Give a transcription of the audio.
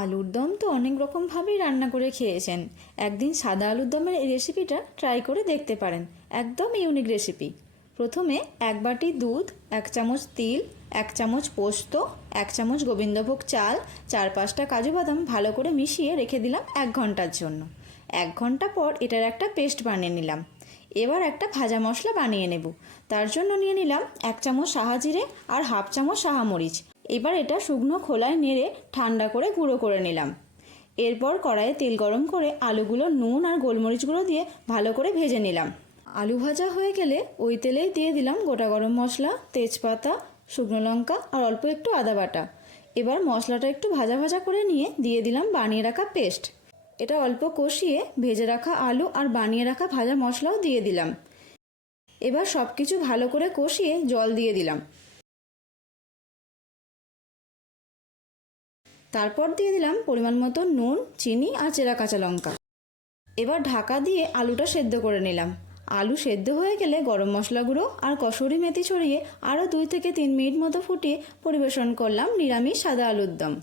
আলুর দম তো অনেক রকমভাবেই রান্না করে খেয়েছেন। একদিন সাদা আলুর দমের এই রেসিপিটা ট্রাই করে দেখতে পারেন। একদম ইউনিক রেসিপি। প্রথমে 1 বাটি দুধ, 1 চামচ তিল, 1 চামচ পোস্ত, 1 চামচ গোবিন্দভোগ চাল, 4-5টা কাজু বাদাম ভালো করে মিশিয়ে রেখে দিলাম 1 ঘন্টার জন্য। 1 ঘন্টা পর এটার একটা পেস্ট বানিয়ে নিলাম। এবার একটা ভাজা মশলা বানিয়ে নেব। তার জন্য নিয়ে নিলাম 1 চামচ সাহা জিরে আর 1/2 চামচ সাহা মরিচ। এবার এটা শুকনো খোলায় নেড়ে ঠান্ডা করে গুঁড়ো করে নিলাম। এরপর কড়াইয়ে তেল গরম করে আলুগুলো নুন আর গোলমরিচগুলো দিয়ে ভালো করে ভেজে নিলাম। আলু ভাজা হয়ে গেলে ওই তেলেই দিয়ে দিলাম গোটা গরম মশলা, তেজপাতা, শুকনো লঙ্কা আর অল্প একটু আদা বাটা। এবার মশলাটা একটু ভাজা ভাজা করে নিয়ে দিয়ে দিলাম বানিয়ে রাখা পেস্ট। এটা অল্প কষিয়ে ভেজে রাখা আলু আর বানিয়ে রাখা ভাজা মশলাও দিয়ে দিলাম। এবার সব কিছু ভালো করে কষিয়ে জল দিয়ে দিলাম। তারপর দিয়ে দিলাম পরিমাণ মতো নুন, চিনি আর চেরা কাঁচা লঙ্কা। এবার ঢাকা দিয়ে আলুটা সেদ্ধ করে নিলাম। আলু সেদ্ধ হয়ে গেলে গরম মশলা গুঁড়ো আর কসুরি মেথি ছড়িয়ে আরও 2 থেকে 3 মিনিট মতো ফুটিয়ে পরিবেশন করলাম নিরামিষ সাদা আলুর দম।